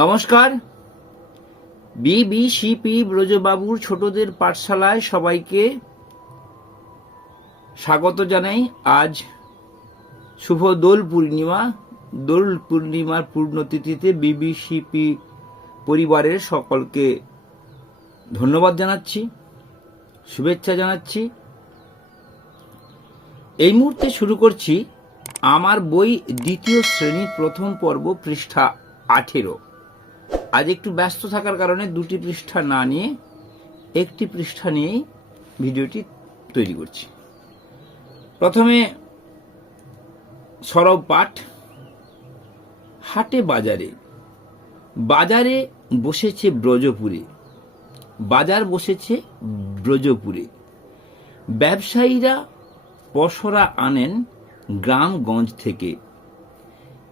নমস্কার। বিবিসিপি ব্রজবাবুর ছোটদের পাঠশালায় সবাইকে স্বাগত জানাই। আজ শুভ দোল পূর্ণিমা। দোল পূর্ণিমার পূর্ণতিথিতে বিবিসিপি পরিবারের সকলকে ধন্যবাদ জানাচ্ছি, শুভেচ্ছা জানাচ্ছি। এই মুহূর্তে শুরু করছি আমার বই দ্বিতীয় শ্রেণি প্রথম পর্ব পৃষ্ঠা আঠেরো। আজ একটু ব্যস্ত থাকার কারণে দুটি পৃষ্ঠা না নিয়ে, একটি পৃষ্ঠা নিয়েই ভিডিওটি তৈরি করছি। প্রথমে সরব পাঠ, হাটে বাজারে। বাজারে বসেছে ব্রজপুরে। বাজার বসেছে ব্রজপুরে। ব্যবসায়ীরা পসরা আনেন গ্রামগঞ্জ থেকে।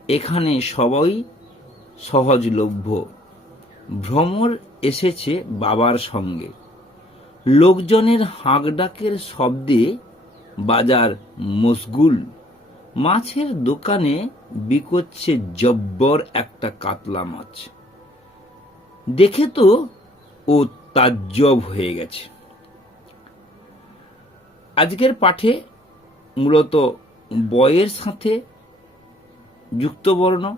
এখানে সবাই সহজলভ্য। ভ্রমর এসেছে বাবার সঙ্গে। লোকজনের হাঁকডাকের শব্দে বাজার মশগুল। মাছের দোকানে বিকোচ্ছে জব্বর একটা কাতলা মাছ। দেখে তো ও তাজ্জব হয়ে গেছে। আজকের পাঠে মূলত বয়ের সাথে যুক্ত বর্ণ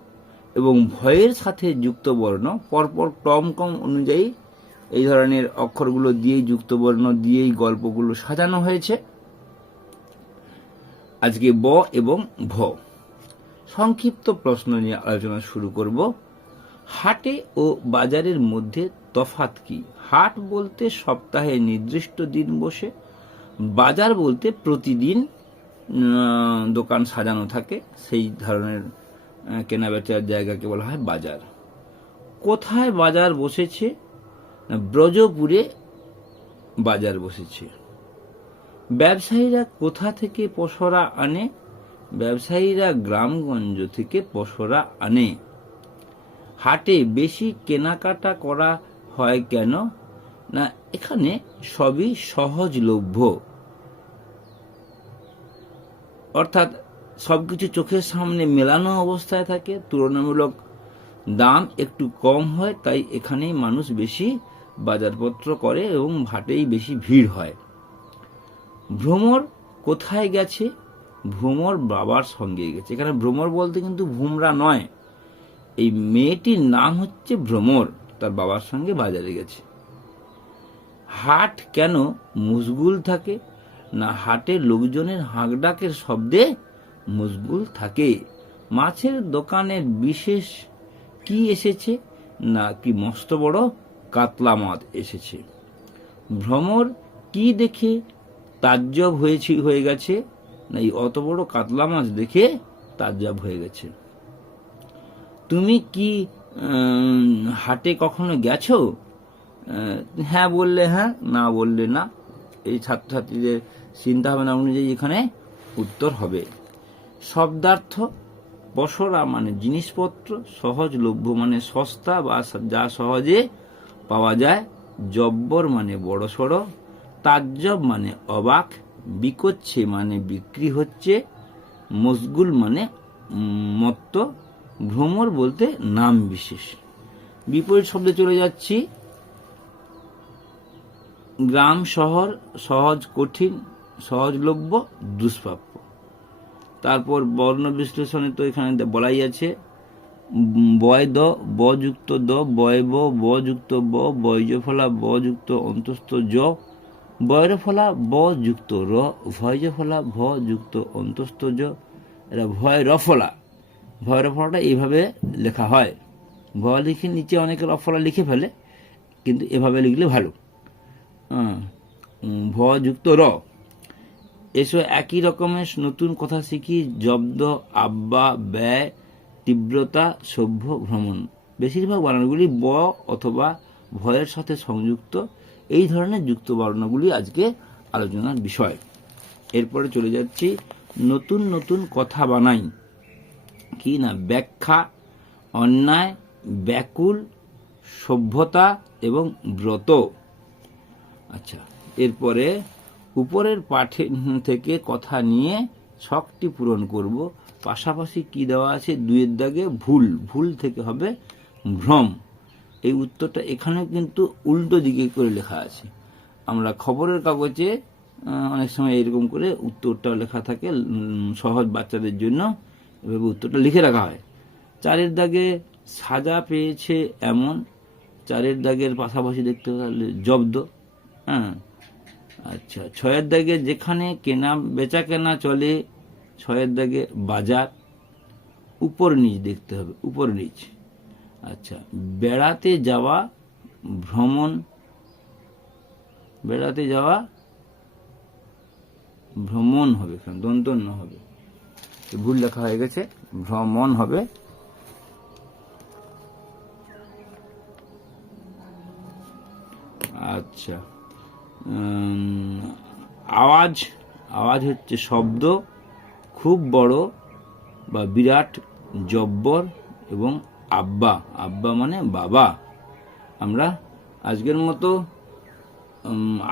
এবং ভয়ের সাথে যুক্ত বর্ণ, পরপর ক্রম কম অনুযায়ী এই ধরনের অক্ষরগুলো দিয়েই যুক্ত বর্ণ দিয়েই গল্পগুলো সাজানো হয়েছে। আজকে ব এবং ভ। সংক্ষিপ্ত প্রশ্ন নিয়ে আলোচনা শুরু করব। হাটে ও বাজারের মধ্যে তফাত কি? হাট বলতে সপ্তাহে নির্দিষ্ট দিন বসে, বাজার বলতে প্রতিদিন দোকান সাজানো থাকে, সেই ধরনের কেনাবেচার জায়গাকে বলা হয় বাজার। কোথায় বাজার বসেছে? ব্রজপুরে বাজার বসেছে। ব্যবসায়ীরা কোথা থেকে পসরা আনে? ব্যবসায়ীরা গ্রামগঞ্জ থেকে পসরা আনে। হাটে বেশি কেনাকাটা করা হয় কেন? না, এখানে সবই সহজলভ্য। অর্থাৎ সবকিছু চোখের সামনে মেলানো অবস্থায় থাকে, তুলনামূলক দাম একটু কম হয়, তাই এখানেই মানুষ বেশি বাজারপত্র করে এবং হাটেই বেশি ভিড় হয়। ভ্রমর কোথায় গেছে? ভ্রমর বাবার সঙ্গে গেছে। এখানে ভ্রমর বলতে কিন্তু ভুমরা নয়। এই মেয়েটির নাম হচ্ছে ভ্রমর, তার বাবার সঙ্গে বাজারে গেছে। হাট কেন মুশগুল থাকে? না হাটে লোকজনের হাঁকডাকের শব্দে মুশগুল থাকে। মাছের দোকানের বিশেষ কি এসেছে? না কি মস্ত বড় কাতলা মাছ এসেছে? ভ্রমর কি দেখে তাজ্জব হয়েছে হয়ে গেছে? না এই অত বড় কাতলা মাছ দেখে তাজ্জব হয়ে গেছে? তুমি কি হাটে কখনো গেছো? হ্যাঁ বললে হ্যাঁ না বললে না। এই ছাত্রছাত্রীদের চিন্তা ভাবনা অনুযায়ী এখানে উত্তর হবে। শব্দার্থ পসরা মানে জিনিসপত্র সহজলভ্য মানে সস্তা বা যা সহজে পাওয়া যায়। জব্বর মানে বড় সড়ো, তাজ্জব মানে অবাক, বিকোচ্ছে মানে বিক্রি হচ্ছে, মশগুল মানে মত্ত, ভ্রমর বলতে নাম বিশেষ। বিপরীত শব্দে চলে যাচ্ছি। গ্রাম, শহর, সহজ, কঠিন সহজলভ্য দুষ্প্রাপ্য। তারপর বর্ণ বিশ্লেষণে তো এখানে বলাই আছে, বয় দ ব যুক্ত দ, বয় ব ব যুক্ত ব, বয়জ ফলা ব যুক্ত অন্তস্থ জ বয়ের ফলা ব যুক্ত র, ভয়জ ফলা ভ যুক্ত অন্তস্থ জ এটা ভয় রফলা ভয় রফলাটা এইভাবে লেখা হয়। ভয় লিখে নিচে অনেকে রফলা লিখে ফেলে, কিন্তু এভাবে লিখলে ভালো। ভ যুক্ত র। এসো একই রকমের নতুন কথা শিখি, জব্দ, আব্বা, ব্যয়, তীব্রতা, সভ্য, ভ্রমণ। বেশিরভাগ বানানগুলি ব অথবা ভয়ের সাথে সংযুক্ত। এই ধরনের যুক্ত বর্ণগুলি আজকে আলোচনার বিষয়। এরপরে চলে যাচ্ছি, নতুন নতুন কথা বানাই। কি না? ব্যাখ্যা, অন্যায়, ব্যাকুল, সভ্যতা এবং ব্রত। আচ্ছা এরপরে উপরের পাঠে থেকে কথা নিয়ে শখটি পূরণ করব। পাশাপাশি কি দেওয়া আছে? দুইয়ের দাগে ভুল। ভুল থেকে হবে ভ্রম। এই উত্তরটা এখানেও কিন্তু উল্টো দিকে করে লেখা আছে। আমরা খবরের কাগজে অনেক সময় এরকম করে উত্তরটা লেখা থাকে সহজ বাচ্চাদের জন্য। এভাবে উত্তরটা লিখে রাখা হয়। চারের দাগে সাজা পেয়েছে এমন। চারের দাগের পাশাপাশি দেখতে পারলে জব্দ। হ্যাঁ। আচ্ছা ছয়ের দাগে যেখানে কেনা, বেচা কেনা চলে, ছয়ের দাগে বাজার, উপর নিচ দেখতে হবে, উপর নিচ। আচ্ছা বেড়াতে যাওয়া, ভ্রমণ, বেড়াতে যাওয়া, ভ্রমণ হবে দন্তন্য হবে। ভুল লেখা হয়ে গেছে, ভ্রমণ হবে। আচ্ছা। আওয়াজ আওয়াজ হচ্ছে শব্দ, খুব বড় বা বিরাট জব্বর এবং আব্বা। আব্বা মানে বাবা। আমরা আজকের মতো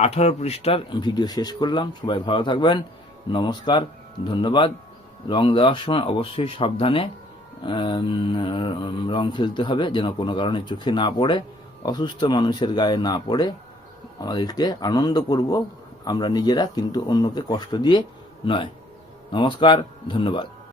আঠারো পৃষ্ঠার ভিডিও শেষ করলাম। সবাই ভালো থাকবেন। নমস্কার, ধন্যবাদ। রং দেওয়ার সময় অবশ্যই সাবধানে রং খেলতে হবে যেন কোনো কারণে চোখে না পড়ে, অসুস্থ মানুষের গায়ে না পড়ে। আমাদেরকে আনন্দ করব। আমরা নিজেরা কিন্তু অন্যকে কষ্ট দিয়ে নয়। নমস্কার ধন্যবাদ।